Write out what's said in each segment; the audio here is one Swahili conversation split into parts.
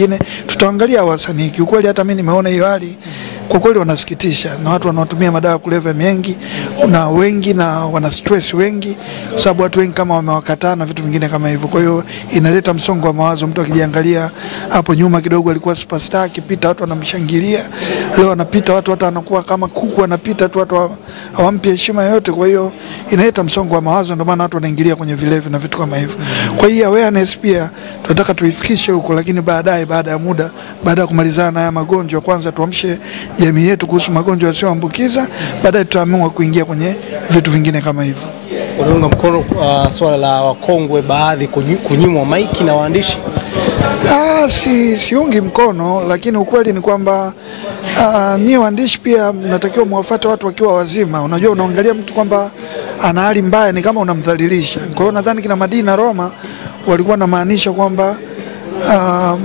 Ngine tutaangalia wasanii. Kiukweli hata mimi nimeona hiyo hali kwa kweli wanasikitisha, na watu wanaotumia madawa kulevya mengi na wengi na wana stress wengi, sababu watu wengi kama wamewakataa na vitu vingine kama hivyo. Kwa hiyo inaleta msongo wa mawazo. Mtu akijiangalia hapo nyuma kidogo alikuwa superstar, akipita watu wanamshangilia, leo anapita watu hata anakuwa kama kuku anapita tu, watu hawampi heshima yoyote. Kwa hiyo inaleta msongo wa mawazo, ndio maana watu wanaingilia kwenye vilevi na vitu kama hivyo. Kwa hiyo awareness pia tunataka tuifikishe huko, lakini baadaye, baada ya muda, baada ya kumalizana na haya magonjwa, kwanza tuamshe jamii yetu kuhusu magonjwa yasiyoambukiza, baadaye tutaamua kuingia kwenye vitu vingine kama hivyo. Unaunga mkono swala la wakongwe baadhi kunyimwa maiki na waandishi? Siungi mkono, lakini ukweli ni kwamba nyie waandishi pia mnatakiwa muwafuate watu wakiwa wazima. Unajua, unaangalia mtu kwamba ana hali mbaya ni kama unamdhalilisha. Kwa hiyo nadhani kina Madina Roma walikuwa na maanisha kwamba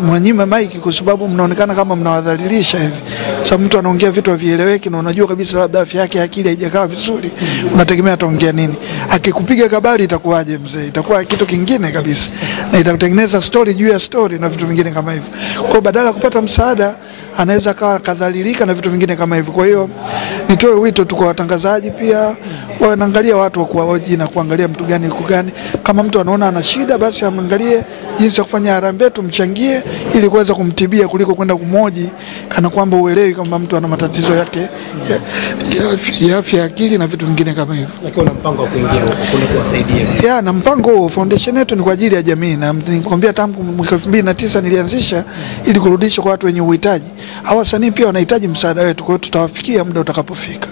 mwanyime maiki kwa sababu mnaonekana kama mnawadhalilisha hivi. Sababu mtu anaongea vitu havieleweki na unajua kabisa labda afya yake akili haijakaa vizuri, unategemea ataongea nini? Akikupiga kabali itakuwaje mzee? Itakuwa kitu kingine kabisa, na itakutengeneza story juu ya story na vitu vingine kama hivyo. Kwa badala ya kupata msaada anaweza kawa kadhalilika na vitu vingine kama hivyo. Kwa hiyo nitoe wito tu kwa watangazaji pia wanaangalia watu wa kuwahoji na kuangalia mtu gani yuko gani. Kama mtu anaona ana shida, basi aangalie jinsi ya kufanya harambee, tumchangie ili kuweza kumtibia kuliko kwenda kumhoji kana kwamba uelewi kama mtu ana matatizo yake ya afya ya akili na vitu vingine kama hivyo. Lakini una mpango wa kuingia huko kule kuwasaidia? Na mpango huo, foundation yetu ni kwa ajili ya jamii, na nikwambia tangu mwaka 2009 nilianzisha ili kurudisha kwa watu wenye uhitaji. Hawa wasanii pia wanahitaji msaada wetu, kwa hiyo tutawafikia muda utakapofika.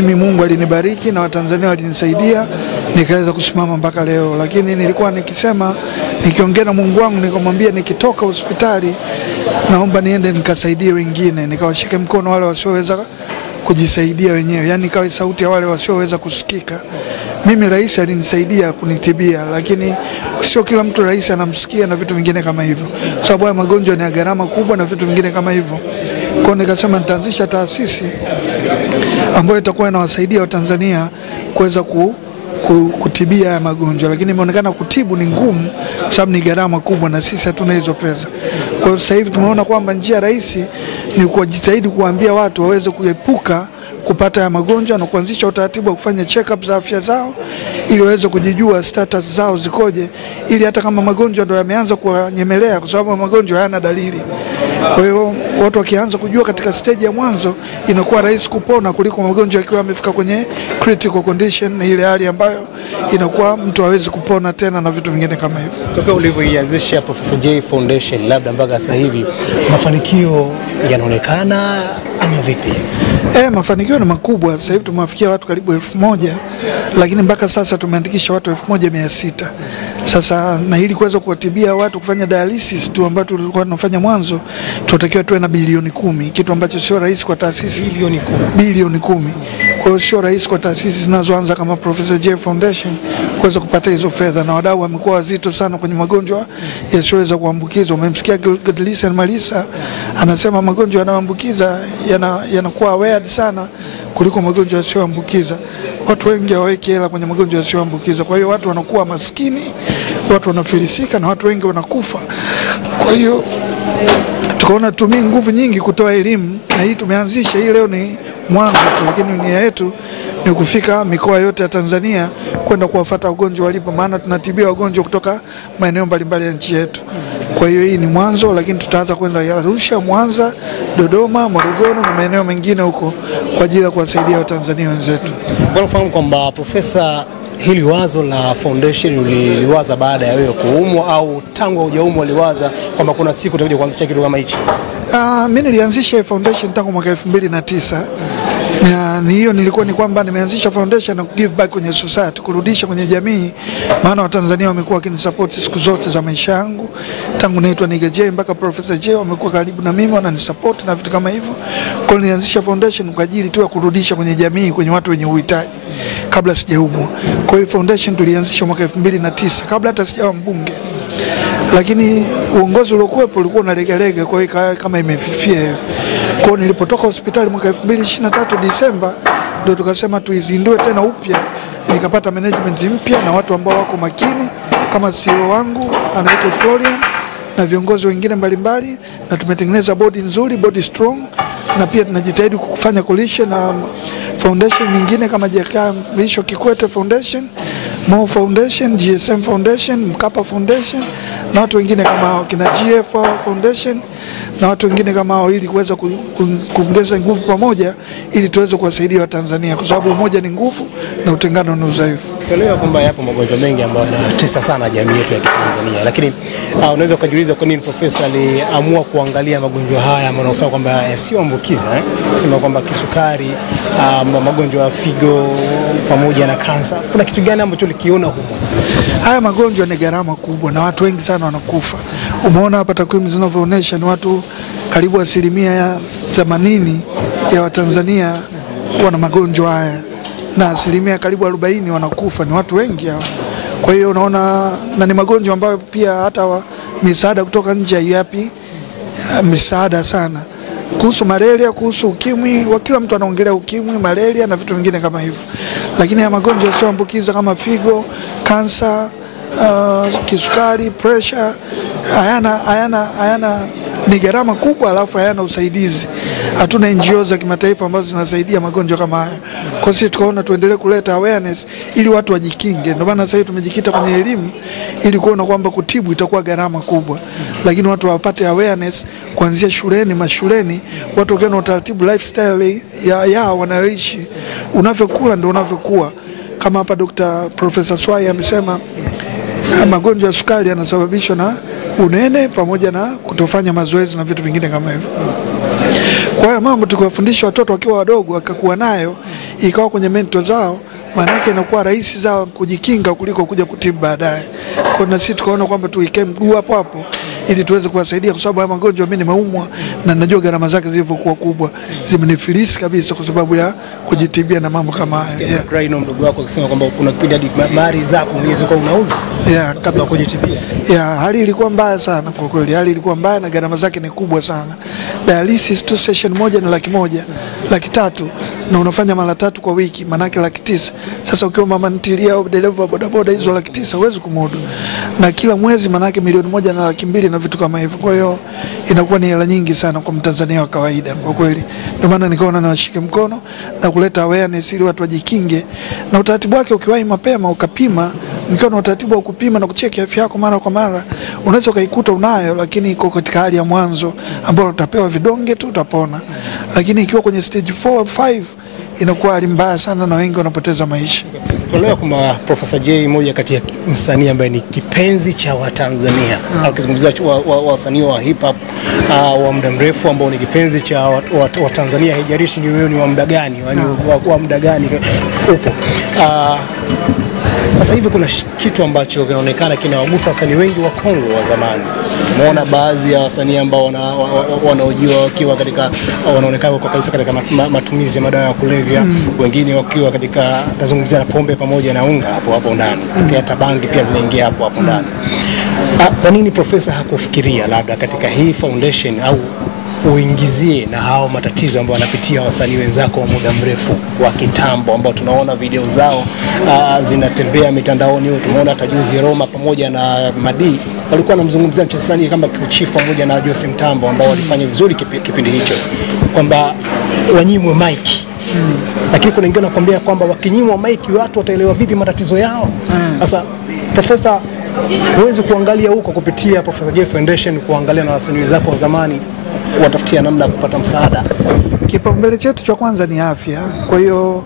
Mimi Mungu alinibariki na Watanzania walinisaidia nikaweza kusimama mpaka leo, lakini nilikuwa nikisema, nikiongea na Mungu wangu nikamwambia nikitoka hospitali naomba niende nikasaidie wengine, nikawashike mkono wale wasioweza kujisaidia wenyewe, yani nikawe sauti ya wale wasioweza kusikika. Mimi rais alinisaidia kunitibia, lakini sio kila mtu rais anamsikia na vitu vingine kama hivyo, sababu haya magonjwa ni gharama kubwa na vitu vingine kama hivyo. Kwa nikasema nitaanzisha taasisi ambayo itakuwa inawasaidia Watanzania kuweza kutibia haya magonjwa, lakini imeonekana kutibu ni ngumu sababu ni gharama kubwa na sisi hatuna hizo pesa. Kwa hiyo sasa hivi tumeona kwamba njia rahisi ni kujitahidi kuambia watu waweze kuepuka kupata ya magonjwa na kuanzisha utaratibu wa kufanya check-up za afya zao ili waweze kujijua status zao zikoje, ili hata kama magonjwa ndio yameanza kuwanyemelea, kwa sababu magonjwa hayana dalili. Kwa hiyo watu wakianza kujua katika stage ya mwanzo inakuwa rahisi kupona kuliko magonjwa yakiwa yamefika kwenye critical condition, ile hali ambayo inakuwa mtu hawezi kupona tena na vitu vingine kama hivyo. Toka ulivyoianzisha Professor Jay Foundation, labda mpaka sasa hivi mafanikio yanaonekana ama vipi? Mafanikio ni makubwa. Sasa hivi tumewafikia watu karibu 1000, lakini mpaka sasa tumeandikisha watu 1600. Sasa na ili kuweza kuwatibia watu kufanya dialysis tu ambayo tulikuwa tunafanya mwanzo, tunatakiwa tuwe na bilioni 10, kitu ambacho sio rahisi kwa taasisi. Bilioni 10. Kwa hiyo sio rahisi kwa taasisi zinazoanza kama Professor Jay Foundation kuweza kupata hizo fedha, na wadau wamekuwa wazito sana kwenye magonjwa yasiyoweza kuambukizwa. Umemsikia Gladys Malisa anasema magonjwa yanayoambukiza yanakuwa weird sana kuliko magonjwa yasiyoambukiza. Watu wengi hawaweki hela kwenye magonjwa yasiyoambukiza, kwa hiyo watu wanakuwa maskini, watu wanafilisika na watu wengi wanakufa. Kwa hiyo tukaona tumie nguvu nyingi kutoa elimu, na hii tumeanzisha hii leo ni mwanzo tu, lakini nia yetu ni kufika mikoa yote ya Tanzania kwenda kuwafuata wagonjwa walipo, maana tunatibia wagonjwa kutoka maeneo mbalimbali ya nchi yetu. Kwa hiyo hii ni mwanzo, lakini tutaanza kwenda Arusha, Mwanza, Dodoma, Morogoro na maeneo mengine huko kwa ajili ya kuwasaidia Watanzania wenzetu. Unafahamu kwamba Profesa, hili wazo la foundation uliwaza baada ya wewe kuumwa au tangu hujaumwa uliwaza kwamba kuna siku utakuja kuanzisha kitu kama hichi? Mimi nilianzisha foundation tangu mwaka 2009. Na hiyo nilikuwa ni kwamba nimeanzisha foundation na give back kwenye society, kurudisha kwenye jamii, maana Watanzania wamekuwa wakinisupport siku zote za maisha yangu. Tangu naitwa Nigga Jay mpaka Professor Jay wamekuwa karibu na mimi, wananisupport na vitu kama hivyo. Kwa hiyo nilianzisha foundation kwa ajili tu ya kurudisha kwenye jamii, kwenye watu wenye uhitaji kabla sijaumwa. Kwa hiyo foundation tulianzisha mwaka 2009 kabla hata sijawa mbunge. Lakini uongozi uliokuwepo ulikuwa unalegelege, kwa hiyo kama imefifia hiyo. Kwa hiyo nilipotoka hospitali mwaka 2023 Disemba ndio tukasema tuizindue tena upya, nikapata management mpya na watu ambao wako makini kama CEO wangu anaitwa Florian na viongozi wengine mbalimbali, na tumetengeneza bodi nzuri, bodi strong, na pia tunajitahidi kufanya coalition na foundation nyingine kama Jakaya Mrisho Kikwete Foundation, Mo Foundation, GSM Foundation, Mkapa Foundation na watu wengine kama kina GF Foundation na watu wengine kama hao, ili kuweza kuongeza nguvu pamoja ili tuweze kuwasaidia Watanzania, kwa sababu umoja ni nguvu na utengano ni udhaifu. Tuelewa kwamba yapo magonjwa mengi ambayo yanatesa sana jamii yetu ya Tanzania, lakini unaweza kujiuliza kwa nini profesa aliamua kuangalia magonjwa haya ambayo unasema kwamba yasiyoambukiza, sema kwamba kisukari, magonjwa ya figo pamoja na kansa. Kuna kitu gani ambacho ulikiona huko? Haya magonjwa ni gharama kubwa na watu wengi sana wanakufa. Umeona hapa takwimu zinavyoonyesha ni watu karibu 80% ya Watanzania wana magonjwa haya na karibu 40% wanakufa. Ni watu wengi hao. Kwa hiyo unaona, na ni magonjwa ambayo pia hata misaada kutoka nje haiyapi misaada sana. Kuhusu malaria, kuhusu ukimwi, kila mtu anaongelea ukimwi, malaria na vitu vingine kama hivyo. Lakini ya magonjwa yasiyoambukiza kama figo, kansa, kisukari, pressure hayana ni gharama kubwa, alafu hayana usaidizi. Hatuna NGO za kimataifa ambazo zinasaidia magonjwa kama haya. Kwa sisi tukaona tuendelee kuleta awareness ili watu wajikinge. Ndio maana sasa hivi tumejikita kwenye elimu ili kuona kwamba kutibu itakuwa gharama kubwa, lakini watu wapate awareness kuanzia shuleni, mashuleni, watu wakiwa na utaratibu lifestyle ya wanayoishi. Unavyokula ndio unavyokuwa. Kama hapa Professor Swai amesema magonjwa ya sukari yanasababishwa na unene pamoja na kutofanya mazoezi na vitu vingine kama hivyo. Kwa hiyo mambo tukiwafundisha watoto wakiwa wadogo wakakuwa nayo ikawa kwenye mental zao, maana yake inakuwa rahisi zao kujikinga kuliko kuja kutibu baadaye. Kwa hiyo sisi tukaona kwamba tuweke mguu hapo hapo ili tuweze kuwasaidia, kwa sababu haya magonjwa mimi nimeumwa na najua gharama zake zilivyokuwa kubwa, zimenifilisi kabisa kwa sababu ya kujitibia na mambo kama haya. Yeah. Raino mdogo wako akisema kwamba kuna kipindi hadi mali zako mwenyewe zilikuwa unauza. Kabla kujitibia. Hali ilikuwa mbaya sana kwa kweli. Hali ilikuwa mbaya na gharama zake ni kubwa sana. Dialysis tu session moja ni 100,000, 300,000 na unafanya mara 3 kwa wiki, maana yake 900,000. Sasa ukiwa mama ntilia au dereva bodaboda, hizo 900,000 huwezi kumudu. Na kila mwezi maana yake 1,200,000 na 200,000 na vitu kama hivyo. Kwa hiyo inakuwa ni hela nyingi sana kwa Mtanzania wa kawaida kwa kweli. Ndio maana nikaona nawashike mkono na kuleta awareness ili watu wajikinge. Na utaratibu wake ukiwahi mapema ukapima, nikiwa na utaratibu wa kupima na kucheki afya yako mara kwa mara, unaweza ukaikuta unayo, lakini iko katika hali ya mwanzo ambayo utapewa vidonge tu utapona. Lakini ikiwa kwenye stage 4 au 5 inakuwa hali mbaya sana na wengi wanapoteza maisha. Tunaelewa kwamba Professor Jay mmoja kati ya msanii ambaye ni kipenzi cha Watanzania, au kizungumzia wasanii wa hip hop wa muda mrefu ambao ni kipenzi cha Watanzania, haijalishi ni wewe ni wa muda gani, wa muda gani upo. Sasa hivi kuna kitu ambacho kinaonekana kinawagusa wasanii wengi wa Kongo wa zamani. Umeona baadhi ya wasanii ambao wanaojiwa wakiwa katika wanaonekana kwa kabisa katika matumizi ya madawa ya kulevya, wengine wakiwa katika nazungumzia na pombe pamoja na unga hapo ndani. Hata bangi pia zinaingia hapo ndani. Kwa nini profesa hakufikiria labda katika hii foundation au uingizie na hao matatizo ambayo wanapitia wasanii wenzako wa muda mrefu wa kitambo ambao tunaona video zao zinatembea mitandaoni? Tumeona hata juzi Roma pamoja na Madi walikuwa wanamzungumzia mchezaji kama Chifu pamoja na Jose Mtambo ambao walifanya vizuri kipindi hicho, kwamba wanyimwe mic. Lakini kuna wengine wanakuambia kwamba wakinyimwa mic watu wataelewa vipi matatizo yao. Sasa profesa, huwezi kuangalia huko kupitia Professor Jay Foundation, kuangalia na wasanii wenzako wa zamani watafutia namna ya kupata msaada? Kipaumbele chetu cha kwanza ni afya. Kwa hiyo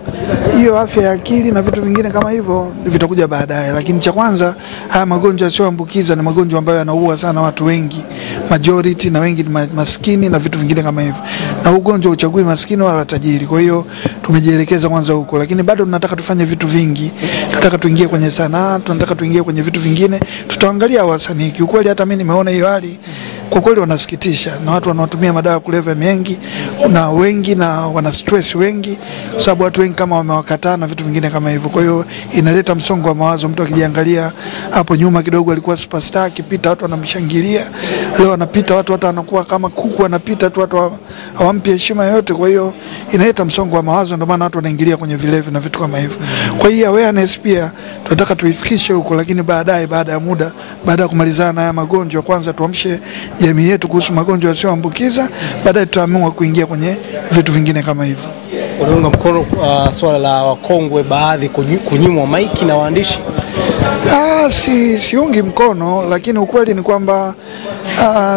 afya ya akili na vitu vingine kama hivyo vitakuja baadaye, lakini cha kwanza haya magonjwa yasiyoambukiza ni magonjwa ambayo yanaua sana watu wengi, majority, na wengi ni maskini na vitu vingine kama hivyo. Na ugonjwa uchagui maskini wala tajiri. Kwa hiyo tumejielekeza kwanza huko, lakini bado tunataka tufanye vitu vingi. Tunataka tuingie kwenye sanaa, tunataka tuingie kwenye vitu vingine. Tutaangalia wasanii. Kiukweli hata mimi nimeona hiyo hali kwa kweli wanasikitisha, na watu wanaotumia madawa kulevya mengi na wengi, na wana stress wengi, sababu watu wengi kama wamewakataa na vitu vingine kama hivyo. Kwa hiyo inaleta msongo wa mawazo. Mtu akijiangalia hapo nyuma kidogo alikuwa superstar, akipita watu wanamshangilia, leo anapita watu hata anakuwa kama kuku, anapita tu watu hawampi heshima yote. Kwa hiyo inaleta msongo wa mawazo, ndio maana watu wanaingilia kwenye vilevi na vitu kama hivyo. Kwa hiyo awareness pia tunataka tuifikishe huko, lakini baadaye, baada ya muda, baada ya kumalizana haya magonjwa, kwanza tuamshe jamii yetu kuhusu magonjwa yasiyoambukiza, baadaye tutaamua kuingia kwenye vitu vingine kama hivyo. Unaunga mkono swala la wakongwe baadhi kunyimwa maiki na waandishi? Siungi mkono, lakini ukweli ni kwamba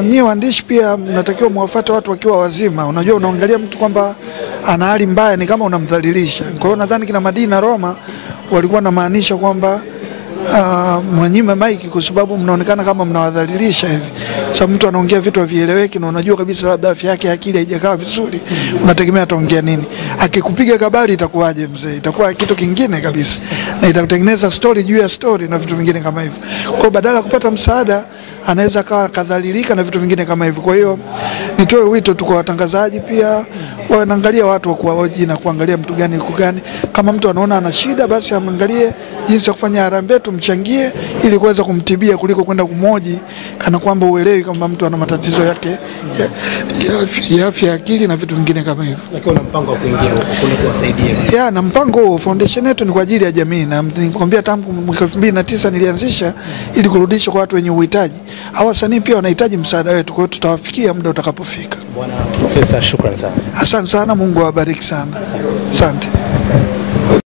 nyie waandishi pia mnatakiwa muwafuate watu wakiwa wazima. Unajua, unaangalia mtu kwamba ana hali mbaya ni kama unamdhalilisha. Kwa hiyo nadhani kina Madini na Roma walikuwa na maanisha kwamba mwanyime maiki kwa sababu mnaonekana kama mnawadhalilisha hivi. Sababu mtu anaongea vitu havieleweki na unajua kabisa labda afya yake akili haijakaa vizuri, unategemea ataongea nini? Akikupiga kabari itakuwaje mzee? Itakuwa kitu kingine kabisa. Na itakutengeneza story juu ya story na vitu vingine kama hivyo. Kwa badala kupata msaada anaweza kawa kadhalilika na vitu vingine kama hivyo. Kwa hiyo nitoe wito tu kwa watangazaji pia wanaangalia watu wa kuwahoji na kuangalia mtu gani yuko gani. Kama mtu anaona ana shida basi aangalie jinsi ya kufanya harambee, tumchangie ili kuweza kumtibia kuliko kwenda kumhoji kana kwamba uelewi kama mtu ana matatizo yake ya afya ya akili na vitu vingine kama hivyo. Lakini una mpango wa kuingia huko kuna kuwasaidia? Na mpango foundation yetu ni kwa ajili ya jamii, na nikwambia tangu mwaka 2009 nilianzisha ili kurudisha kwa watu wenye uhitaji. Hawa wasanii pia wanahitaji msaada wetu, kwa hiyo tutawafikia muda utakapofika. Bwana Profesa, shukrani sana. Asante sana, Mungu awabariki sana. Asante.